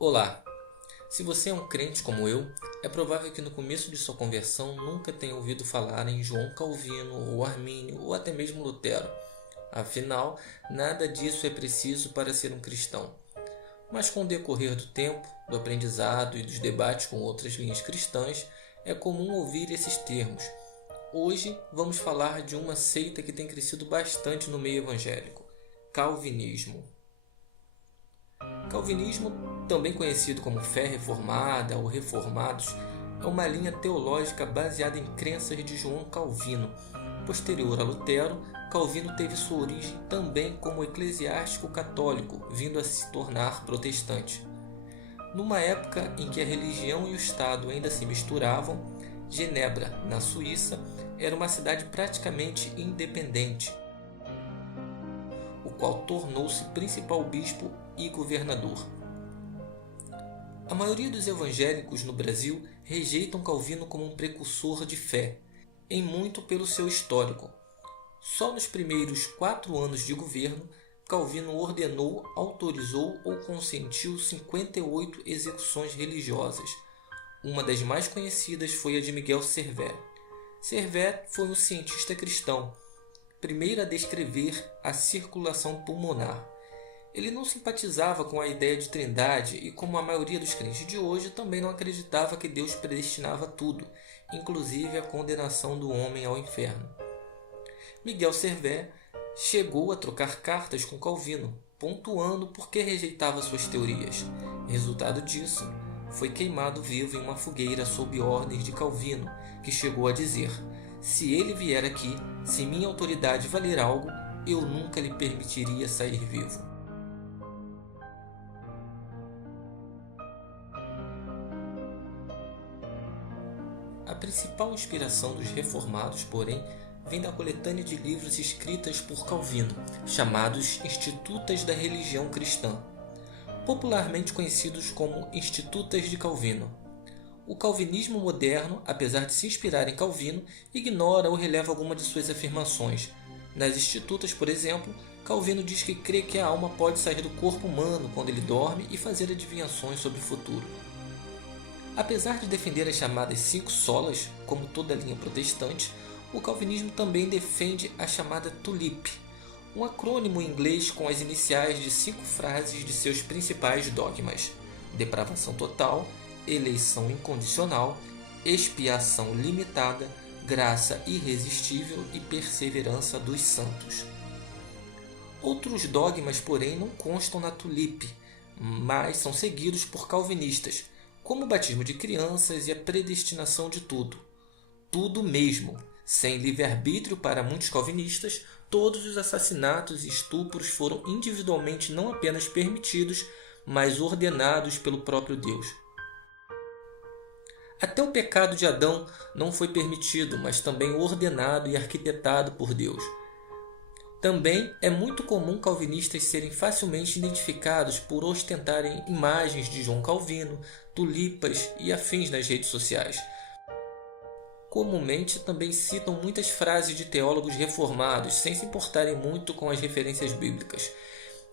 Olá! Se você é um crente como eu, é provável que no começo de sua conversão nunca tenha ouvido falar em João Calvino, ou Armínio, ou até mesmo Lutero. Afinal, nada disso é preciso para ser um cristão. Mas com o decorrer do tempo, do aprendizado e dos debates com outras linhas cristãs, é comum ouvir esses termos. Hoje vamos falar de uma seita que tem crescido bastante no meio evangélico: Calvinismo. Calvinismo, também conhecido como fé reformada ou reformados, é uma linha teológica baseada em crenças de João Calvino. Posterior a Lutero, Calvino teve sua origem também como eclesiástico católico, vindo a se tornar protestante. Numa época em que a religião e o Estado ainda se misturavam, Genebra, na Suíça, era uma cidade praticamente independente, o qual tornou-se principal bispo e governador. A maioria dos evangélicos no Brasil rejeitam Calvino como um precursor de fé, em muito pelo seu histórico. Só nos primeiros 4 anos de governo, Calvino ordenou, autorizou ou consentiu 58 execuções religiosas. Uma das mais conhecidas foi a de Miguel Servet. Servet foi um cientista cristão, primeiro a descrever a circulação pulmonar. Ele não simpatizava com a ideia de trindade e, como a maioria dos crentes de hoje, também não acreditava que Deus predestinava tudo, inclusive a condenação do homem ao inferno. Miguel Servet chegou a trocar cartas com Calvino, pontuando por que rejeitava suas teorias. Resultado disso, foi queimado vivo em uma fogueira sob ordens de Calvino, que chegou a dizer: "Se ele vier aqui, se minha autoridade valer algo, eu nunca lhe permitiria sair vivo." A principal inspiração dos reformados, porém, vem da coletânea de livros escritas por Calvino, chamados Institutas da Religião Cristã, popularmente conhecidos como Institutas de Calvino. O calvinismo moderno, apesar de se inspirar em Calvino, ignora ou releva alguma de suas afirmações. Nas Institutas, por exemplo, Calvino diz que crê que a alma pode sair do corpo humano quando ele dorme e fazer adivinhações sobre o futuro. Apesar de defender as chamadas 5 solas, como toda a linha protestante, o calvinismo também defende a chamada TULIP, um acrônimo em inglês com as iniciais de 5 frases de seus principais dogmas: depravação total, eleição incondicional, expiação limitada, graça irresistível e perseverança dos santos. Outros dogmas, porém, não constam na TULIP, mas são seguidos por calvinistas, como o batismo de crianças e a predestinação de tudo. Tudo mesmo. Sem livre-arbítrio para muitos calvinistas, todos os assassinatos e estupros foram individualmente não apenas permitidos, mas ordenados pelo próprio Deus. Até o pecado de Adão não foi permitido, mas também ordenado e arquitetado por Deus. Também é muito comum calvinistas serem facilmente identificados por ostentarem imagens de João Calvino, tulipas e afins nas redes sociais. Comumente também citam muitas frases de teólogos reformados, sem se importarem muito com as referências bíblicas.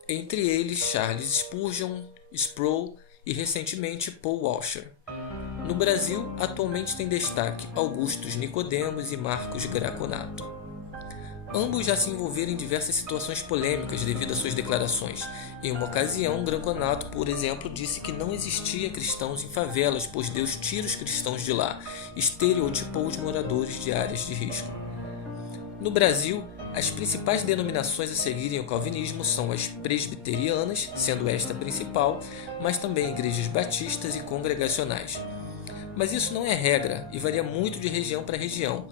Entre eles Charles Spurgeon, Sproul e recentemente Paul Washer. No Brasil, atualmente tem destaque Augustus Nicodemos e Marcos Graconato. Ambos já se envolveram em diversas situações polêmicas devido às suas declarações. Em uma ocasião, Graconato, por exemplo, disse que não existia cristãos em favelas, pois Deus tira os cristãos de lá, estereotipou os moradores de áreas de risco. No Brasil, as principais denominações a seguirem o calvinismo são as presbiterianas, sendo esta a principal, mas também igrejas batistas e congregacionais. Mas isso não é regra e varia muito de região para região,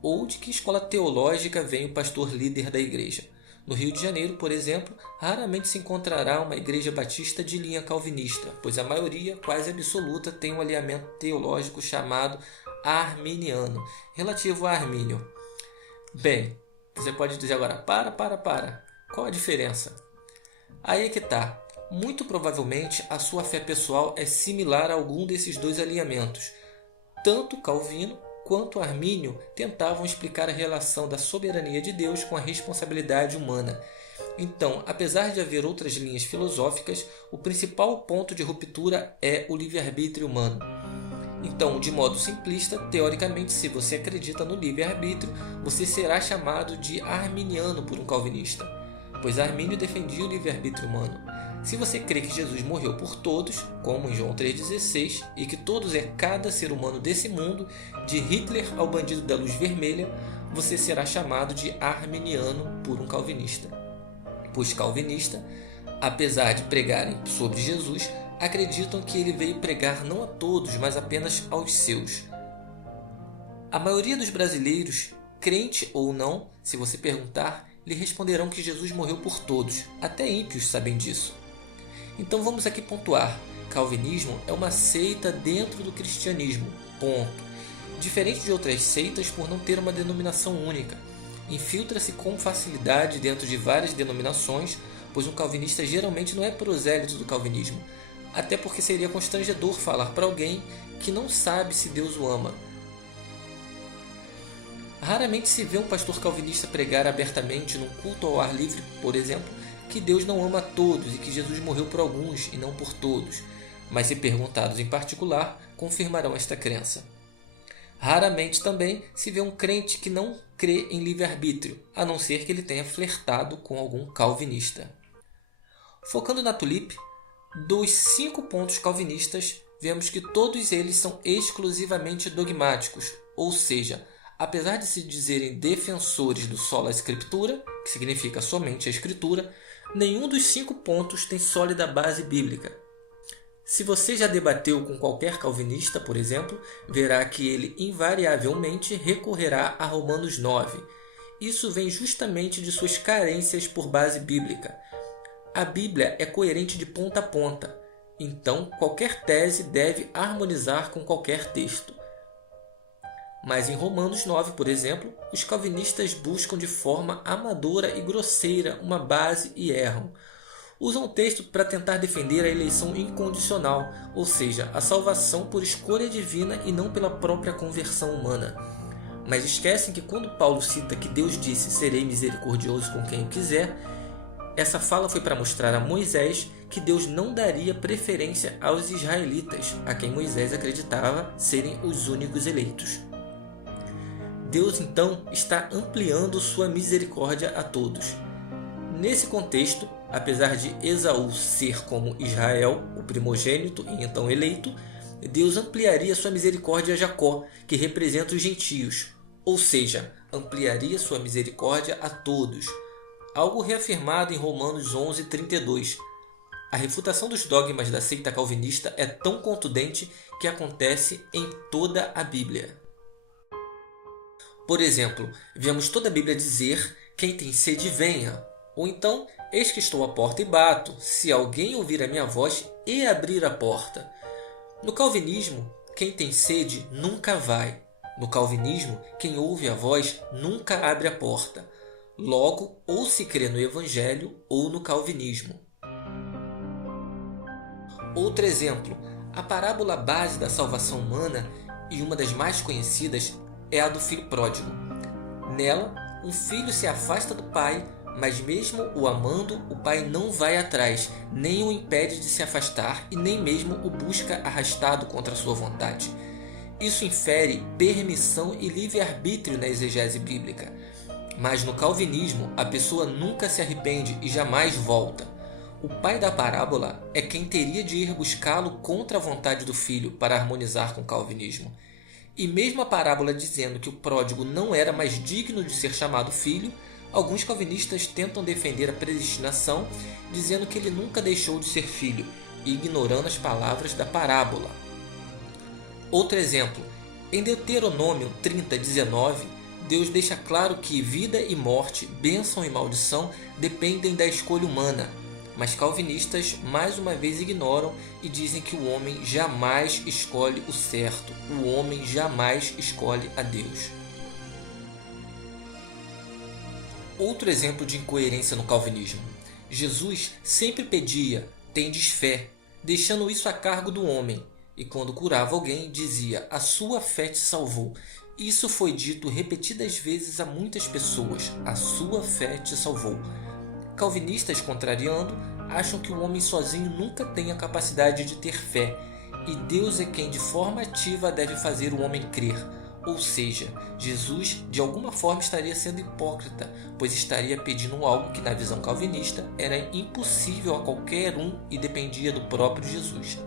ou de que escola teológica vem o pastor líder da igreja. No Rio de Janeiro, por exemplo, raramente se encontrará uma igreja batista de linha calvinista, pois a maioria, quase absoluta, tem um alinhamento teológico chamado arminiano, relativo a Armínio. Bem, você pode dizer agora, para. Qual a diferença? Aí é que está. Muito provavelmente a sua fé pessoal é similar a algum desses dois alinhamentos. Tanto Calvino quanto Armínio tentavam explicar a relação da soberania de Deus com a responsabilidade humana. Então, apesar de haver outras linhas filosóficas, o principal ponto de ruptura é o livre-arbítrio humano. Então, de modo simplista, teoricamente, se você acredita no livre-arbítrio, você será chamado de arminiano por um calvinista, pois Armínio defendia o livre-arbítrio humano. Se você crê que Jesus morreu por todos, como em João 3,16, e que todos é cada ser humano desse mundo, de Hitler ao bandido da luz vermelha, você será chamado de arminiano por um calvinista. Pois calvinista, apesar de pregarem sobre Jesus, acreditam que ele veio pregar não a todos, mas apenas aos seus. A maioria dos brasileiros, crente ou não, se você perguntar, lhe responderão que Jesus morreu por todos. Até ímpios sabem disso. Então vamos aqui pontuar. Calvinismo é uma seita dentro do cristianismo. Ponto. Diferente de outras seitas por não ter uma denominação única. Infiltra-se com facilidade dentro de várias denominações, pois um calvinista geralmente não é prosélito do calvinismo. Até porque seria constrangedor falar para alguém que não sabe se Deus o ama. Raramente se vê um pastor calvinista pregar abertamente num culto ao ar livre, por exemplo, que Deus não ama a todos e que Jesus morreu por alguns e não por todos, mas se perguntados em particular, confirmarão esta crença. Raramente também se vê um crente que não crê em livre-arbítrio, a não ser que ele tenha flertado com algum calvinista. Focando na Tulip, dos 5 pontos calvinistas, vemos que todos eles são exclusivamente dogmáticos, ou seja, apesar de se dizerem defensores do sola scriptura, que significa somente a escritura, nenhum dos 5 pontos tem sólida base bíblica. Se você já debateu com qualquer calvinista, por exemplo, verá que ele invariavelmente recorrerá a Romanos 9. Isso vem justamente de suas carências por base bíblica. A Bíblia é coerente de ponta a ponta, então qualquer tese deve harmonizar com qualquer texto. Mas em Romanos 9, por exemplo, os calvinistas buscam de forma amadora e grosseira uma base e erram. Usam o texto para tentar defender a eleição incondicional, ou seja, a salvação por escolha divina e não pela própria conversão humana. Mas esquecem que quando Paulo cita que Deus disse serei misericordioso com quem eu quiser, essa fala foi para mostrar a Moisés que Deus não daria preferência aos israelitas, a quem Moisés acreditava serem os únicos eleitos. Deus então está ampliando sua misericórdia a todos. Nesse contexto, apesar de Esaú ser como Israel, o primogênito e então eleito, Deus ampliaria sua misericórdia a Jacó, que representa os gentios, ou seja, ampliaria sua misericórdia a todos. Algo reafirmado em Romanos 11:32. A refutação dos dogmas da seita calvinista é tão contundente que acontece em toda a Bíblia. Por exemplo, vemos toda a Bíblia dizer: quem tem sede, venha. Ou então, eis que estou à porta e bato, se alguém ouvir a minha voz e abrir a porta. No calvinismo, quem tem sede nunca vai. No calvinismo, quem ouve a voz nunca abre a porta. Logo, ou se crê no Evangelho ou no calvinismo. Outro exemplo, a parábola base da salvação humana e uma das mais conhecidas é a do filho pródigo. Nela, um filho se afasta do pai, mas mesmo o amando, o pai não vai atrás, nem o impede de se afastar e nem mesmo o busca arrastado contra a sua vontade. Isso infere permissão e livre-arbítrio na exegese bíblica. Mas no calvinismo, a pessoa nunca se arrepende e jamais volta. O pai da parábola é quem teria de ir buscá-lo contra a vontade do filho para harmonizar com o calvinismo. E mesmo a parábola dizendo que o pródigo não era mais digno de ser chamado filho, alguns calvinistas tentam defender a predestinação, dizendo que ele nunca deixou de ser filho, ignorando as palavras da parábola. Outro exemplo, em Deuteronômio 30:19, Deus deixa claro que vida e morte, bênção e maldição dependem da escolha humana, mas calvinistas mais uma vez ignoram e dizem que o homem jamais escolhe o certo, o homem jamais escolhe a Deus. Outro exemplo de incoerência no calvinismo. Jesus sempre pedia, tendes fé, deixando isso a cargo do homem, e quando curava alguém dizia, a sua fé te salvou. Isso foi dito repetidas vezes a muitas pessoas, a sua fé te salvou. Calvinistas, contrariando, acham que o homem sozinho nunca tem a capacidade de ter fé, e Deus é quem de forma ativa deve fazer o homem crer. Ou seja, Jesus de alguma forma estaria sendo hipócrita, pois estaria pedindo algo que na visão calvinista era impossível a qualquer um e dependia do próprio Jesus.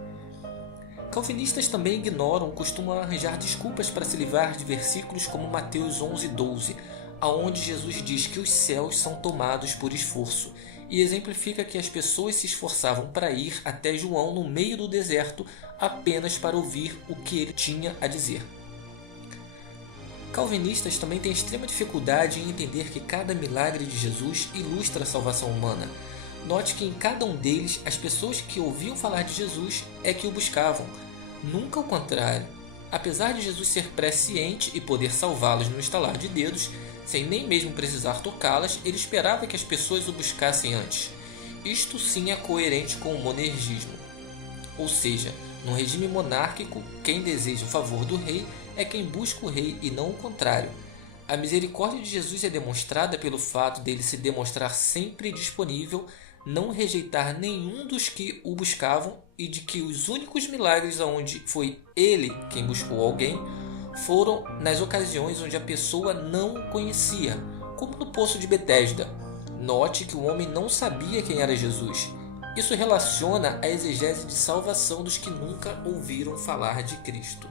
Calvinistas também ignoram ou costumam arranjar desculpas para se livrar de versículos como Mateus 11:12, aonde Jesus diz que os céus são tomados por esforço, e exemplifica que as pessoas se esforçavam para ir até João no meio do deserto apenas para ouvir o que ele tinha a dizer. Calvinistas também têm extrema dificuldade em entender que cada milagre de Jesus ilustra a salvação humana. Note que em cada um deles, as pessoas que ouviam falar de Jesus é que o buscavam, nunca o contrário. Apesar de Jesus ser presciente e poder salvá-las no estalar de dedos, sem nem mesmo precisar tocá-las, ele esperava que as pessoas o buscassem antes. Isto sim é coerente com o monergismo. Ou seja, no regime monárquico, quem deseja o favor do rei é quem busca o rei e não o contrário. A misericórdia de Jesus é demonstrada pelo fato dele se demonstrar sempre disponível, não rejeitar nenhum dos que o buscavam e de que os únicos milagres onde foi ele quem buscou alguém foram nas ocasiões onde a pessoa não o conhecia, como no poço de Betesda. Note que o homem não sabia quem era Jesus. Isso relaciona a exegese de salvação dos que nunca ouviram falar de Cristo.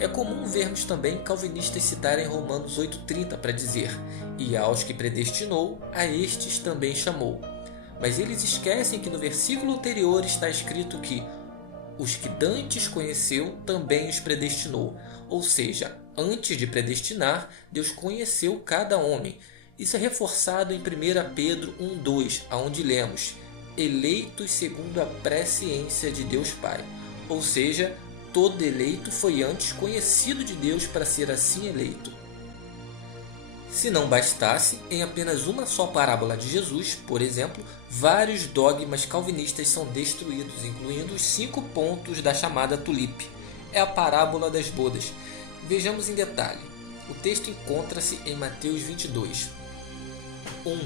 É comum vermos também calvinistas citarem Romanos 8,30 para dizer: "E aos que predestinou, a estes também chamou." Mas eles esquecem que no versículo anterior está escrito que os que dantes conheceu, também os predestinou. Ou seja, antes de predestinar, Deus conheceu cada homem. Isso é reforçado em 1 Pedro 1,2, onde lemos: eleitos segundo a presciência de Deus Pai. Ou seja, todo eleito foi antes conhecido de Deus para ser assim eleito. Se não bastasse, em apenas uma só parábola de Jesus, por exemplo, vários dogmas calvinistas são destruídos, incluindo os 5 pontos da chamada tulipe. É a parábola das bodas. Vejamos em detalhe. O texto encontra-se em Mateus 22. 1.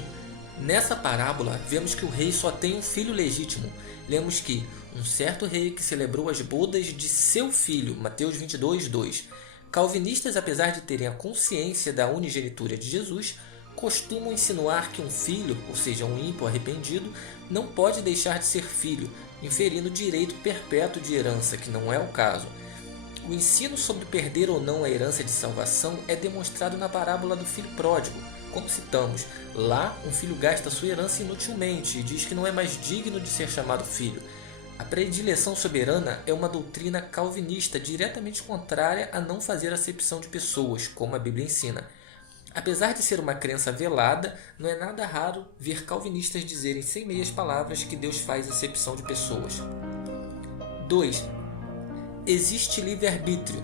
Nessa parábola, vemos que o rei só tem um filho legítimo. Lemos que um certo rei que celebrou as bodas de seu filho, Mateus 22:2. Calvinistas, apesar de terem a consciência da unigenitura de Jesus, costumam insinuar que um filho, ou seja, um ímpio arrependido, não pode deixar de ser filho, inferindo direito perpétuo de herança, que não é o caso. O ensino sobre perder ou não a herança de salvação é demonstrado na parábola do filho pródigo. Como citamos, lá um filho gasta sua herança inutilmente e diz que não é mais digno de ser chamado filho. A predileção soberana é uma doutrina calvinista diretamente contrária a não fazer acepção de pessoas, como a Bíblia ensina. Apesar de ser uma crença velada, não é nada raro ver calvinistas dizerem sem meias palavras que Deus faz acepção de pessoas. 2. Existe livre-arbítrio.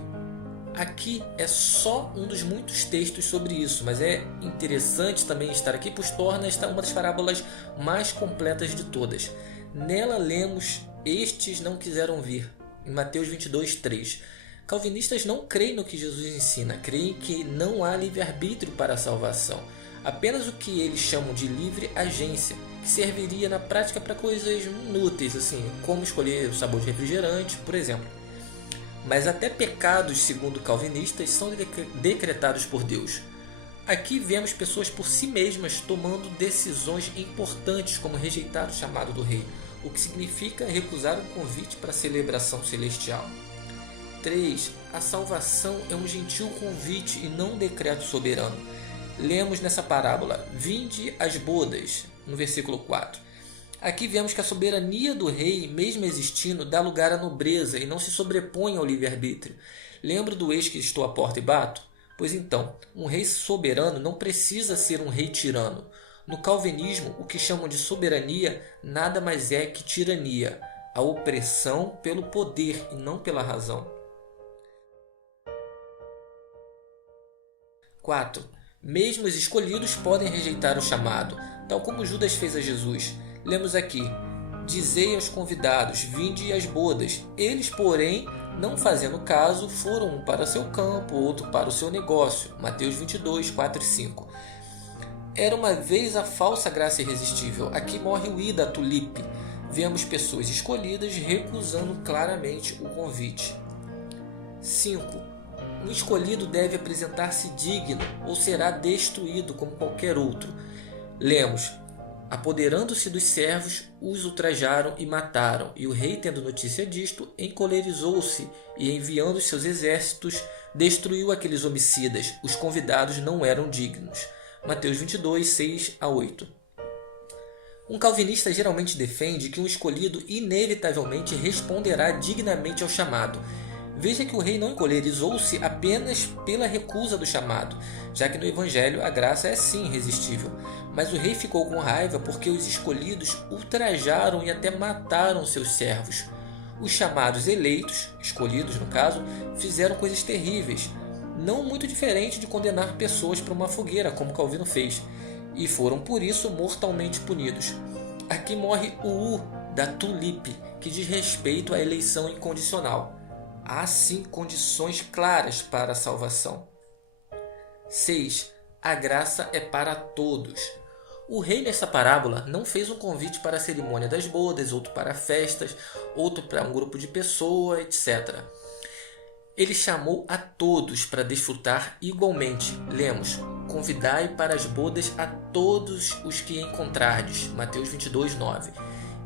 Aqui é só um dos muitos textos sobre isso, mas é interessante também estar aqui, pois torna esta uma das parábolas mais completas de todas. Nela lemos: estes não quiseram vir, em Mateus 22:3. Calvinistas não creem no que Jesus ensina, creem que não há livre-arbítrio para a salvação, apenas o que eles chamam de livre agência, que serviria na prática para coisas inúteis, assim, como escolher o sabor de refrigerante, por exemplo. Mas até pecados, segundo calvinistas, são decretados por Deus. Aqui vemos pessoas por si mesmas tomando decisões importantes, como rejeitar o chamado do rei, o que significa recusar um convite para a celebração celestial. 3. A salvação é um gentil convite e não um decreto soberano. Lemos nessa parábola: vinde as bodas, no versículo 4. Aqui vemos que a soberania do rei, mesmo existindo, dá lugar à nobreza e não se sobrepõe ao livre-arbítrio. Lembra do eis que estou à porta e bato? Pois então, um rei soberano não precisa ser um rei tirano. No calvinismo, o que chamam de soberania nada mais é que tirania, a opressão pelo poder e não pela razão. 4. Mesmo os escolhidos podem rejeitar o chamado, tal como Judas fez a Jesus. Lemos aqui: dizei aos convidados, vinde às bodas. Eles, porém, não fazendo caso, foram um para seu campo, outro para o seu negócio. Mateus 22, 4 e 5. Era uma vez a falsa graça irresistível. Aqui morre o I da tulipe. Vemos pessoas escolhidas recusando claramente o convite. 5. Um escolhido deve apresentar-se digno ou será destruído como qualquer outro. Lemos: apoderando-se dos servos, os ultrajaram e mataram, e o rei, tendo notícia disto, encolerizou-se e, enviando os seus exércitos, destruiu aqueles homicidas. Os convidados não eram dignos. Mateus 22, 6-8. Um calvinista geralmente defende que um escolhido inevitavelmente responderá dignamente ao chamado. Veja que o rei não encolerizou-se apenas pela recusa do chamado, já que no Evangelho a graça é sim irresistível. Mas o rei ficou com raiva porque os escolhidos ultrajaram e até mataram seus servos. Os chamados eleitos, escolhidos no caso, fizeram coisas terríveis, não muito diferente de condenar pessoas para uma fogueira, como Calvino fez, e foram por isso mortalmente punidos. Aqui morre o U da tulipe, que diz respeito à eleição incondicional. Há sim condições claras para a salvação. 6. A graça é para todos. O rei nessa parábola não fez um convite para a cerimônia das bodas, outro para festas, outro para um grupo de pessoas, etc. Ele chamou a todos para desfrutar igualmente. Lemos: convidai para as bodas a todos os que encontrardes. Mateus 22, 9.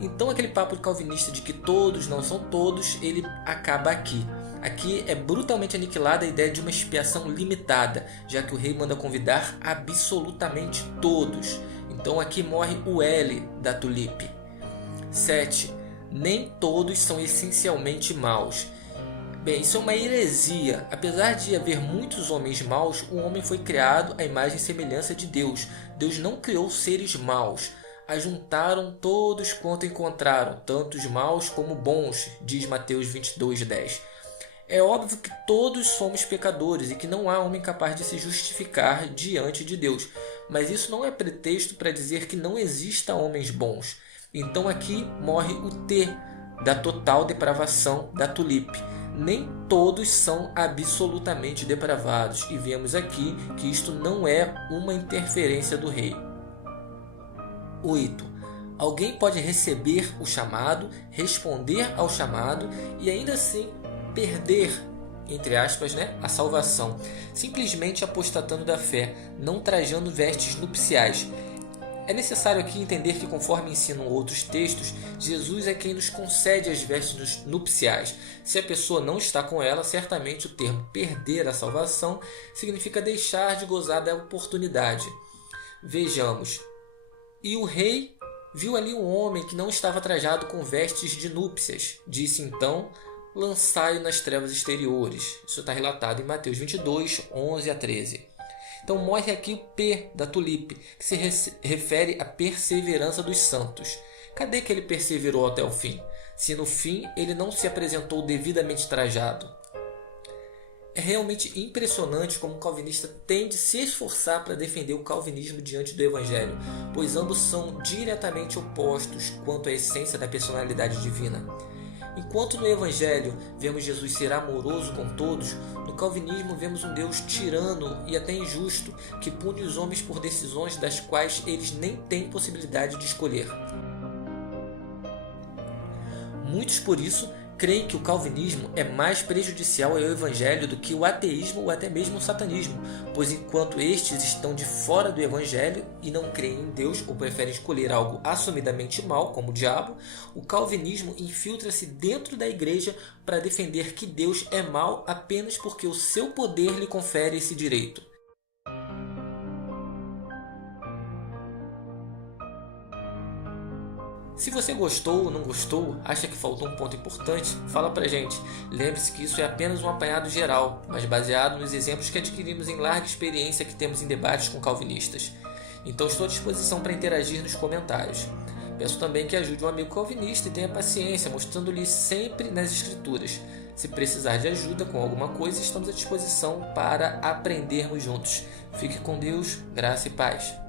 Então aquele papo calvinista de que todos não são todos, ele acaba aqui. Aqui é brutalmente aniquilada a ideia de uma expiação limitada, já que o rei manda convidar absolutamente todos. Então aqui morre o L da tulipe. 7. Nem todos são essencialmente maus. Bem, isso é uma heresia. Apesar de haver muitos homens maus, o homem foi criado à imagem e semelhança de Deus. Deus não criou seres maus. Ajuntaram todos quanto encontraram, tanto os maus como bons, diz Mateus 22, 10. É óbvio que todos somos pecadores e que não há homem capaz de se justificar diante de Deus. Mas isso não é pretexto para dizer que não exista homens bons. Então aqui morre o T da total depravação da tulipe. Nem todos são absolutamente depravados, e vemos aqui que isto não é uma interferência do rei. 8. Alguém pode receber o chamado, responder ao chamado e ainda assim perder, entre aspas, a salvação, simplesmente apostatando da fé, não trajando vestes nupciais. É necessário aqui entender que, conforme ensinam outros textos, Jesus é quem nos concede as vestes nupciais. Se a pessoa não está com ela, certamente o termo perder a salvação significa deixar de gozar da oportunidade. Vejamos. E o rei viu ali um homem que não estava trajado com vestes de núpcias. Disse então: lançai-o nas trevas exteriores. Isso está relatado em Mateus 22, 11-13. Então morre aqui o P da tulipe, que se refere à perseverança dos santos. Cadê que ele perseverou até o fim? Se no fim ele não se apresentou devidamente trajado. É realmente impressionante como o calvinista tem de se esforçar para defender o calvinismo diante do evangelho, pois ambos são diretamente opostos quanto à essência da personalidade divina. Enquanto no Evangelho vemos Jesus ser amoroso com todos, no calvinismo vemos um Deus tirano e até injusto, que pune os homens por decisões das quais eles nem têm possibilidade de escolher. Muitos, por isso, creem que o calvinismo é mais prejudicial ao evangelho do que o ateísmo ou até mesmo o satanismo, pois enquanto estes estão de fora do evangelho e não creem em Deus ou preferem escolher algo assumidamente mal, como o diabo, o calvinismo infiltra-se dentro da igreja para defender que Deus é mau apenas porque o seu poder lhe confere esse direito. Se você gostou ou não gostou, acha que faltou um ponto importante, fala pra gente. Lembre-se que isso é apenas um apanhado geral, mas baseado nos exemplos que adquirimos em larga experiência que temos em debates com calvinistas. Então estou à disposição para interagir nos comentários. Peço também que ajude um amigo calvinista e tenha paciência, mostrando-lhe sempre nas escrituras. Se precisar de ajuda com alguma coisa, estamos à disposição para aprendermos juntos. Fique com Deus, graça e paz.